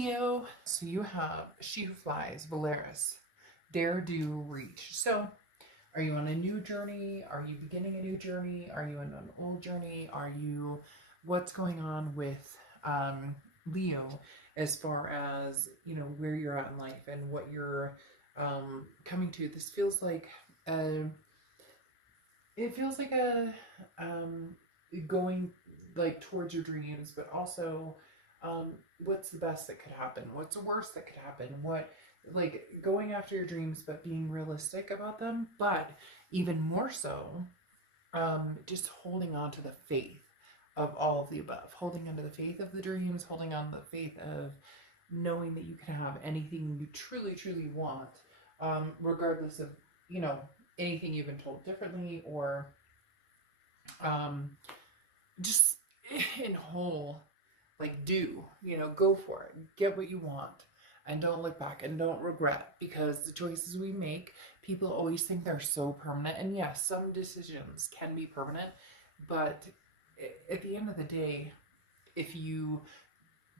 Leo. So you have She Who Flies, Valeris, Dare, Do, Reach. So are you on a new journey? Are you beginning a new journey? Are you in an old journey? What's going on with Leo as far as, where you're at in life and what you're coming to? This feels like a going like towards your dreams, but also what's the best that could happen? What's the worst that could happen? What, like, going after your dreams, but being realistic about them, but even more so, just holding on to the faith of all of the above, holding on to the faith of the dreams, holding on to the faith of knowing that you can have anything you truly, truly want, regardless of, anything you've been told differently, or just in whole, like, go for it, get what you want, and don't look back and don't regret, because the choices we make, people always think they're so permanent. And yes, some decisions can be permanent, but at the end of the day, if you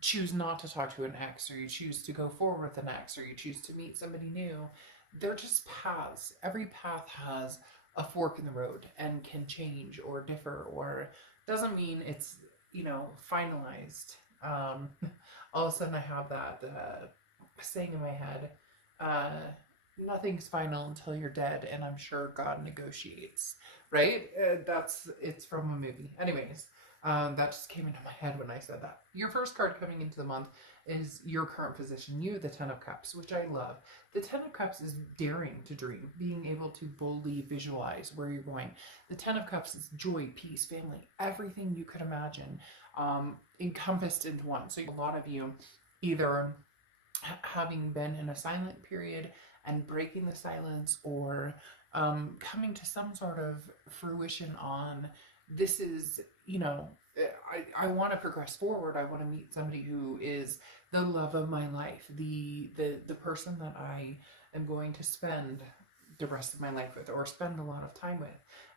choose not to talk to an ex, or you choose to go forward with an ex, or you choose to meet somebody new, they're just paths. Every path has a fork in the road and can change or differ, or doesn't mean it's, finalized. All of a sudden I have that saying in my head, nothing's final until you're dead, and I'm sure God negotiates, right? It's from a movie. Anyways, that just came into my head when I said that. Your first card coming into the month is your current position, you, the Ten of Cups, which I love. The Ten of Cups is daring to dream, being able to boldly visualize where you're going. The Ten of Cups is joy, peace, family, everything you could imagine, encompassed into one. So a lot of you either having been in a silent period and breaking the silence, or coming to some sort of fruition on, this is, I want to progress forward. I want to meet somebody who is the love of my life, the person that I am going to spend the rest of my life with, or spend a lot of time with.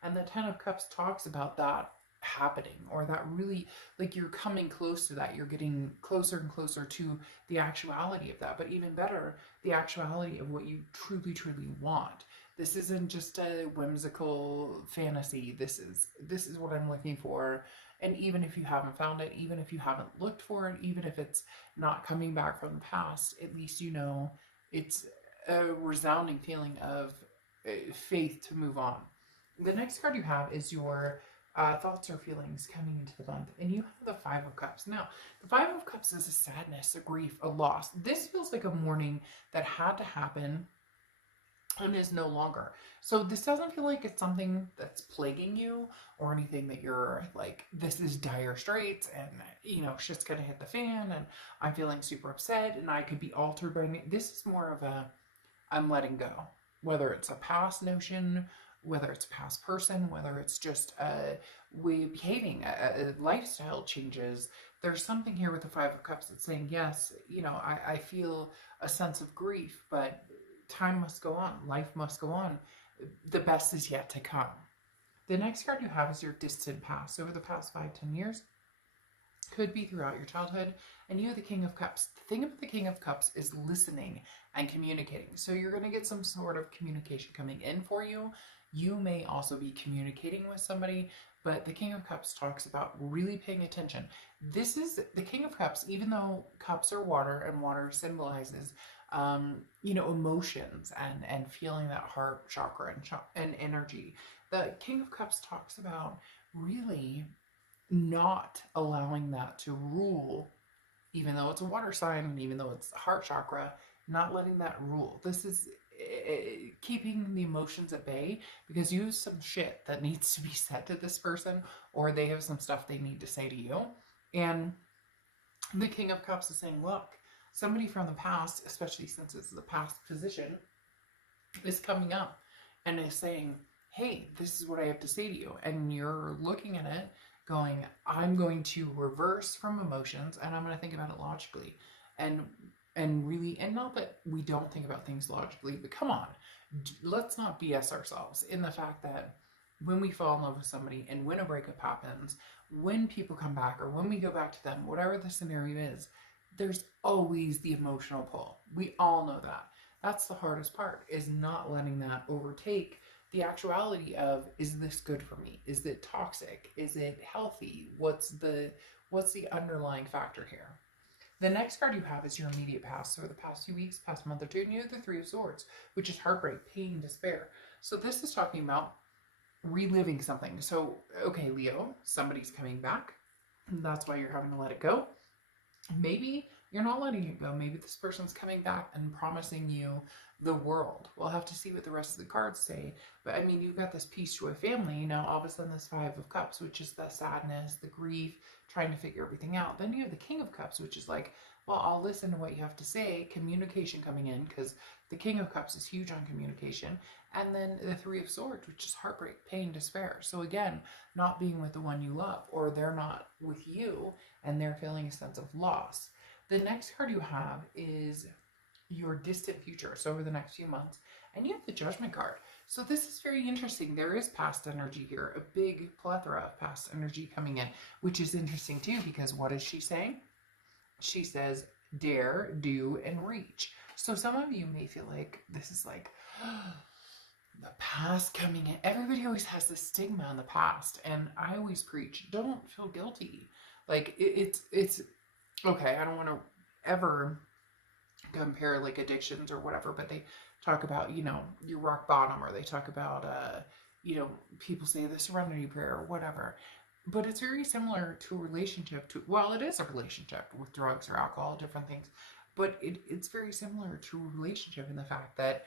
And the Ten of Cups talks about that happening, or that really, like, you're coming close to that. You're getting closer and closer to the actuality of that, but even better, the actuality of what you truly, truly want. This isn't just a whimsical fantasy. This is what I'm looking for. And even if you haven't found it, even if you haven't looked for it, even if it's not coming back from the past, at least it's a resounding feeling of faith to move on. The next card you have is your thoughts or feelings coming into the month, and you have the Five of Cups. Now, the Five of Cups is a sadness, a grief, a loss. This feels like a mourning that had to happen and is no longer. So this doesn't feel like it's something that's plaguing you, or anything that you're like, this is dire straits and shit's gonna hit the fan and I'm feeling super upset and I could be altered by me. This is more of a, I'm letting go. Whether it's a past notion, whether it's a past person, whether it's just a way of behaving, a lifestyle changes. There's something here with the Five of Cups that's saying, yes, I feel a sense of grief, but time must go on. Life must go on. The best is yet to come. The next card you have is your distant past. Over the past 5-10 years. Could be throughout your childhood. And you have the King of Cups. The thing about the King of Cups is listening and communicating. So you're going to get some sort of communication coming in for you. You may also be communicating with somebody, but the King of Cups talks about really paying attention. This is the King of Cups, even though cups are water and water symbolizes emotions and feeling that heart chakra and energy. The King of Cups talks about really not allowing that to rule, even though it's a water sign and even though it's heart chakra, not letting that rule. This is keeping the emotions at bay, because you have some shit that needs to be said to this person, or they have some stuff they need to say to you. And the King of Cups is saying, look, somebody from the past, especially since it's the past position, is coming up and is saying, hey, this is what I have to say to you. And you're looking at it going, I'm going to reverse from emotions and I'm going to think about it logically. And really, and not that we don't think about things logically, but come on, let's not BS ourselves in the fact that when we fall in love with somebody and when a breakup happens, when people come back or when we go back to them, whatever the scenario is, there's always the emotional pull. We all know that. That's the hardest part, is not letting that overtake the actuality of, is this good for me? Is it toxic? Is it healthy? What's the underlying factor here? The next card you have is your immediate past. So the past few weeks, past month or two, and you have the Three of Swords, which is heartbreak, pain, despair. So this is talking about reliving something. So, okay, Leo, somebody's coming back. That's why you're having to let it go. Maybe you're not letting it go. Maybe this person's coming back and promising you the world. We'll have to see what the rest of the cards say. But I mean, you've got this peace, joy, family. Now, all of a sudden, this Five of Cups, which is the sadness, the grief, trying to figure everything out. Then you have the King of Cups, which is like, well, I'll listen to what you have to say. Communication coming in, because the King of Cups is huge on communication. And then the Three of Swords, which is heartbreak, pain, despair. So again, not being with the one you love, or they're not with you and they're feeling a sense of loss. The next card you have is your distant future, so over the next few months, and you have the Judgment card. So this is very interesting. There is past energy here, a big plethora of past energy coming in, which is interesting too, because what is she saying? She says, dare, do, and reach. So some of you may feel like this is like, the past coming in. Everybody always has this stigma on the past, and I always preach, don't feel guilty. Like, it's okay, I don't want to ever compare like addictions or whatever, but they talk about, you know, your rock bottom, or they talk about, you know, people say the serenity prayer or whatever. But it's very similar to a relationship, well, it is a relationship with drugs or alcohol, different things. But it's very similar to a relationship in the fact that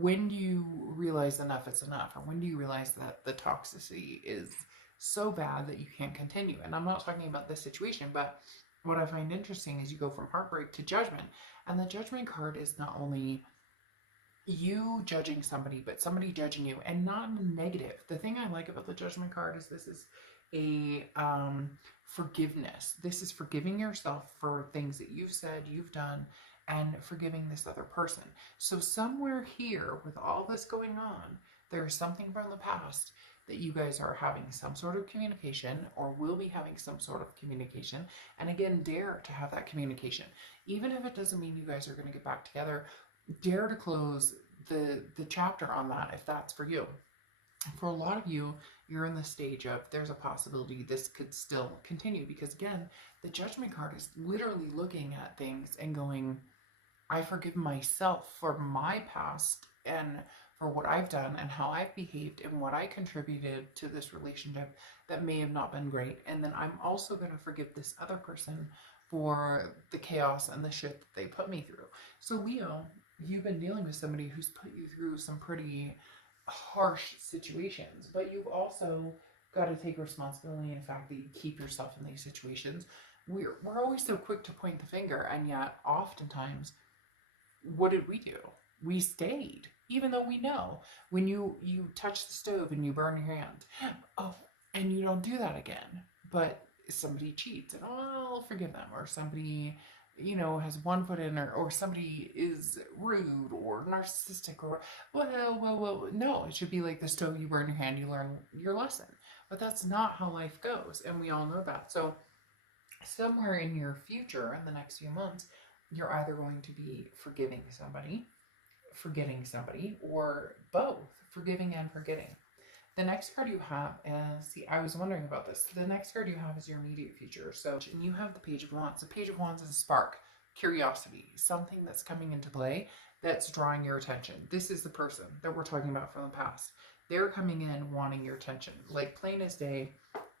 when do you realize enough is enough? Or when do you realize that the toxicity is so bad that you can't continue? And I'm not talking about this situation, but what I find interesting is you go from heartbreak to judgment. And the Judgment card is not only you judging somebody, but somebody judging you, and not negative. The thing I like about the Judgment card is this is a forgiveness. This is forgiving yourself for things that you've said, you've done, and forgiving this other person. So somewhere here, with all this going on, there's something from the past that you guys are having some sort of communication, or will be having some sort of communication. And again, dare to have that communication. Even if it doesn't mean you guys are going to get back together, dare to close the chapter on that if that's for you. For a lot of you, you're in the stage of, there's a possibility this could still continue, because again, the Judgment card is literally looking at things and going, I forgive myself for my past and for what I've done and how I've behaved and what I contributed to this relationship that may have not been great. And then I'm also going to forgive this other person for the chaos and the shit that they put me through. So Leo, you've been dealing with somebody who's put you through some pretty harsh situations, but you've also got to take responsibility in the fact that you keep yourself in these situations. We're always so quick to point the finger, and yet oftentimes, what did we do? We stayed, even though we know when you touch the stove and you burn your hand, oh, and you don't do that again. But somebody cheats, and oh, I'll forgive them. Or somebody, you know, has one foot in, or somebody is rude or narcissistic, or well, no, it should be like the stove, you burn your hand, you learn your lesson. But that's not how life goes, and we all know that. So somewhere in your future, in the next few months, you're either going to be forgiving somebody, forgetting somebody, or both, forgiving and forgetting. The next card you have is, see, I was wondering about this. The next card you have is your immediate future. So, and you have the Page of Wands. The Page of Wands is a spark, curiosity, something that's coming into play that's drawing your attention. This is the person that we're talking about from the past. They're coming in wanting your attention. Like plain as day,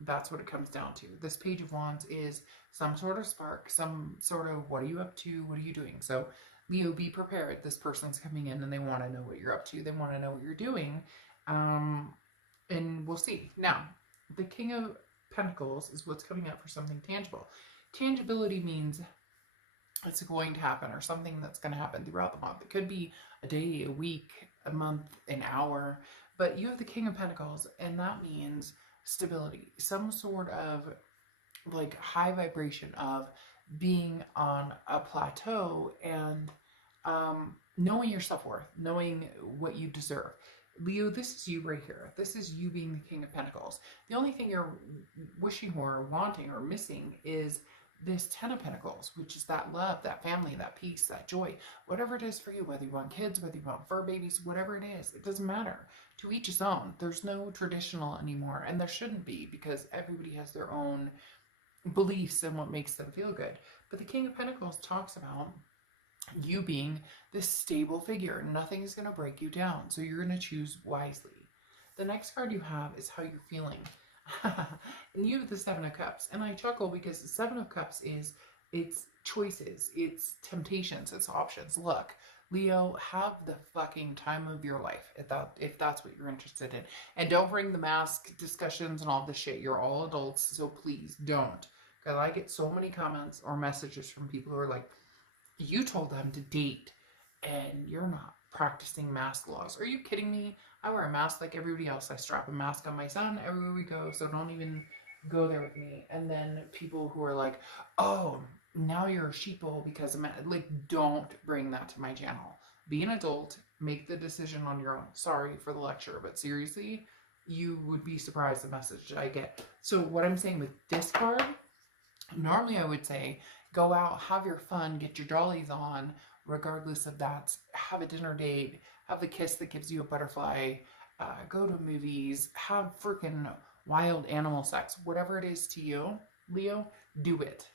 that's what it comes down to. This Page of Wands is some sort of spark, some sort of, what are you up to? What are you doing? So Leo, be prepared. This person's coming in and they want to know what you're up to. They want to know what you're doing. And we'll see. Now, the King of Pentacles is what's coming up for something tangible. Tangibility means it's going to happen, or something that's going to happen throughout the month. It could be a day, a week, a month, an hour. But you have the King of Pentacles, and that means stability. Some sort of like high vibration of being on a plateau and knowing your self-worth, knowing what you deserve. Leo, this is you right here. This is you being the King of Pentacles. The only thing you're wishing for, or wanting, or missing is this 10 of Pentacles, which is that love, that family, that peace, that joy, whatever it is for you, whether you want kids, whether you want fur babies, whatever it is, it doesn't matter. To each his own. There's no traditional anymore, and there shouldn't be, because everybody has their own beliefs and what makes them feel good. But the King of Pentacles talks about you being this stable figure. Nothing is going to break you down, so you're going to choose wisely. The next card you have is how you're feeling. And you have the Seven of Cups. And I chuckle because the Seven of Cups is, it's choices, it's temptations, it's options. Look, Leo, have the fucking time of your life if that's what you're interested in. And don't bring the mask discussions and all this shit. You're all adults, so please don't. Because I get so many comments or messages from people who are like, you told them to date and you're not practicing mask laws. Are you kidding me? I wear a mask like everybody else. I strap a mask on my son everywhere we go, so don't even go there with me. And then people who are like, oh, now you're a sheeple because of like, don't bring that to my channel. Be an adult, make the decision on your own. Sorry for the lecture, but seriously, you would be surprised the message I get. So what I'm saying with this card, normally I would say, go out, have your fun, get your jollies on, regardless of that. Have a dinner date, have the kiss that gives you a butterfly, go to movies, have freaking wild animal sex. Whatever it is to you, Leo, do it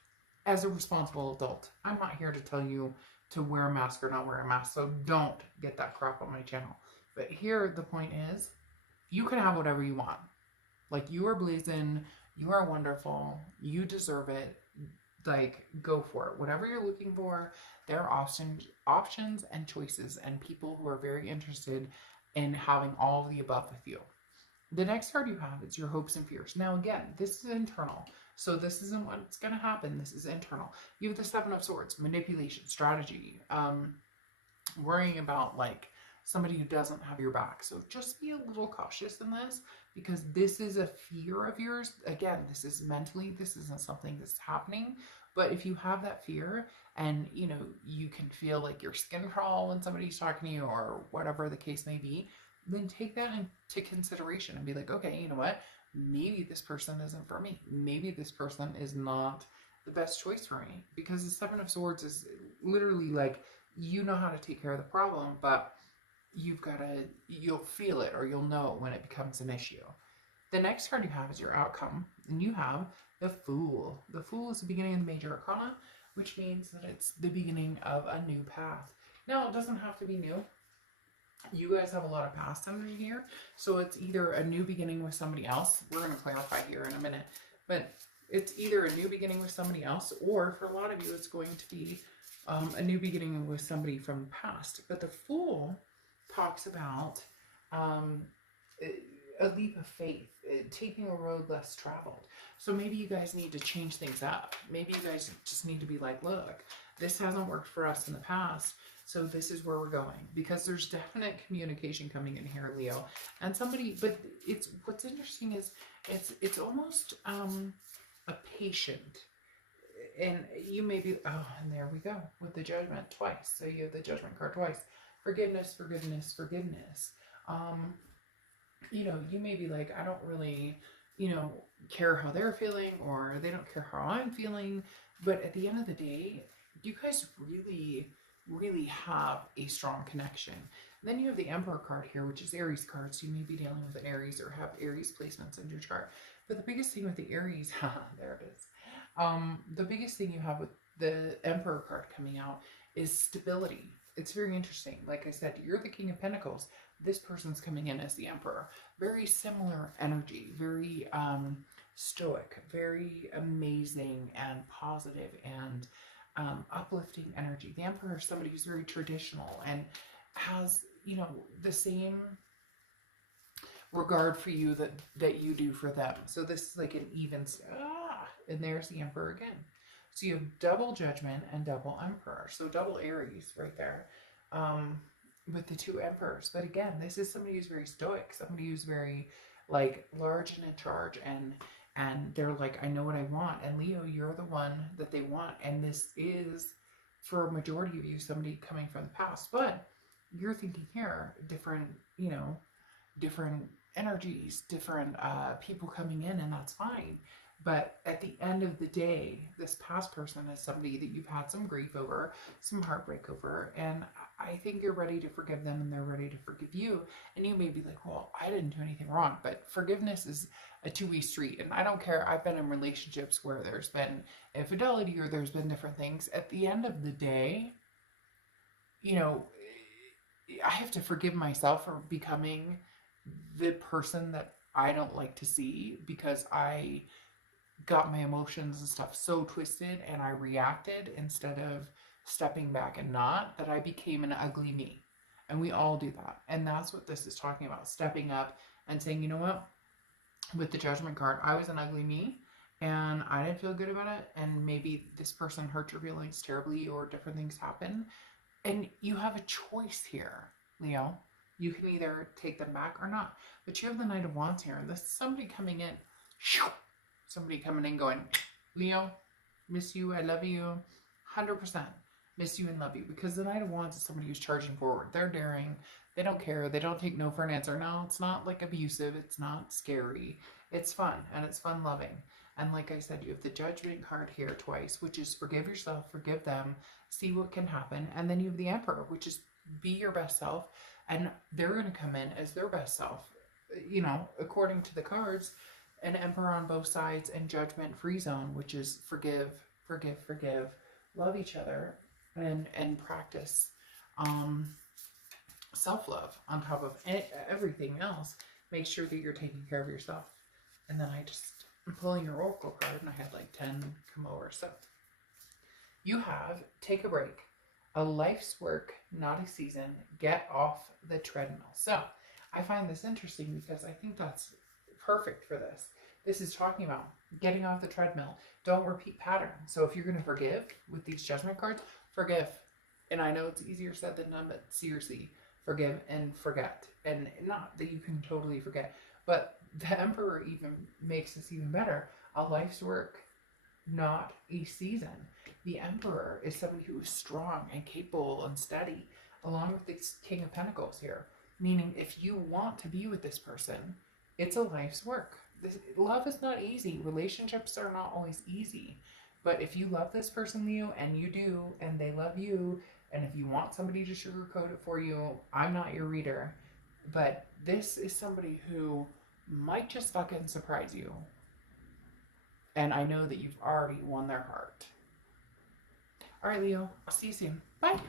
as a responsible adult. I'm not here to tell you to wear a mask or not wear a mask, so don't get that crap on my channel. But here, the point is, you can have whatever you want. Like, you are blazing, you are wonderful, you deserve it. Like, go for it. Whatever you're looking for, there are options and choices and people who are very interested in having all of the above with you. The next card you have is your hopes and fears. Now, again, this is internal. So this isn't what's going to happen. This is internal. You have the Seven of Swords, manipulation, strategy, worrying about like somebody who doesn't have your back. So just be a little cautious in this, because this is a fear of yours. Again, this is mentally, this isn't something that's happening. But if you have that fear and, you know, you can feel like your skin crawl when somebody's talking to you or whatever the case may be, then take that into consideration and be like, okay, you know what? Maybe this person isn't for me. Maybe this person is not the best choice for me. Because the Seven of Swords is literally like, you know how to take care of the problem, but you'll feel it, or you'll know when it becomes an issue. The next card you have is your outcome, and you have the Fool. The Fool is the beginning of the major arcana, which means that it's the beginning of a new path. Now, it doesn't have to be new. You guys have a lot of past energy here, so it's either a new beginning with somebody else. We're going to clarify here in a minute, but it's either a new beginning with somebody else, or for a lot of you, it's going to be a new beginning with somebody from the past. But the Fool talks about a leap of faith, taking a road less traveled. So maybe you guys need to change things up. Maybe you guys just need to be like, look, this hasn't worked for us in the past, so this is where we're going. Because there's definite communication coming in here, Leo. And somebody, but it's, what's interesting is it's almost a patient. And you may be, oh, and there we go with the Judgment twice. So you have the Judgment card twice. Forgiveness, forgiveness, forgiveness. You know, you may be like, I don't really, you know, care how they're feeling, or they don't care how I'm feeling. But at the end of the day, you guys really, really have a strong connection. And then you have the Emperor card here, which is Aries card. So you may be dealing with an Aries or have Aries placements in your chart. But the biggest thing with the Aries, there it is. The biggest thing you have with the Emperor card coming out is stability. It's very interesting. Like I said, you're the King of Pentacles. This person's coming in as the Emperor. Very similar energy, very stoic, very amazing and positive and uplifting energy. The Emperor is somebody who's very traditional and has, you know, the same regard for you that you do for them. So this is like an even, and there's the Emperor again. So you have double Judgment and double Emperor. So double Aries right there with the two Emperors. But again, this is somebody who's very stoic, somebody who's very like large and in charge, and they're like, I know what I want. And Leo, you're the one that they want. And this is, for a majority of you, somebody coming from the past. But you're thinking here, different, you know, different energies, different people coming in, and that's fine. But at the end of the day, this past person is somebody that you've had some grief over, some heartbreak over, and I think you're ready to forgive them and they're ready to forgive you. And you may be like, well, I didn't do anything wrong, but forgiveness is a two-way street. And I don't care. I've been in relationships where there's been infidelity or there's been different things. At the end of the day, you know, I have to forgive myself for becoming the person that I don't like to see, because I got my emotions and stuff so twisted and I reacted instead of stepping back and not, that I became an ugly me. And we all do that. And that's what this is talking about. Stepping up and saying, you know what? With the Judgment card, I was an ugly me and I didn't feel good about it. And maybe this person hurt your feelings terribly or different things happen. And you have a choice here, Leo. You can either take them back or not. But you have the Knight of Wands here. And this is somebody coming in. Somebody coming in going, Leo, miss you, I love you, 100%. Miss you and love you. Because the Knight of Wands is somebody who's charging forward. They're daring. They don't care. They don't take no for an answer. No, it's not like abusive. It's not scary. It's fun. And it's fun loving. And like I said, you have the Judgment card here twice, which is forgive yourself, forgive them, see what can happen. And then you have the Emperor, which is be your best self. And they're going to come in as their best self. You know, according to the cards, an Emperor on both sides, and Judgment free zone, which is forgive, forgive, forgive, love each other, and practice self-love on top of everything else. Make sure that you're taking care of yourself. And then I'm pulling your Oracle card, and I had like 10 come over. So you have take a break, a life's work, not a season, get off the treadmill. So I find this interesting because I think that's perfect for this. This is talking about getting off the treadmill. Don't repeat patterns. So if you're going to forgive with these Judgment cards, forgive. And I know it's easier said than done, but seriously, forgive and forget. And not that you can totally forget, but the Emperor even makes this even better. A life's work, not a season. The Emperor is somebody who is strong and capable and steady, along with the King of Pentacles here. Meaning if you want to be with this person, it's a life's work. Love is not easy. Relationships are not always easy. But if you love this person, Leo, and you do, and they love you, and if you want somebody to sugarcoat it for you, I'm not your reader. But this is somebody who might just fucking surprise you. And I know that you've already won their heart. All right, Leo. I'll see you soon. Bye.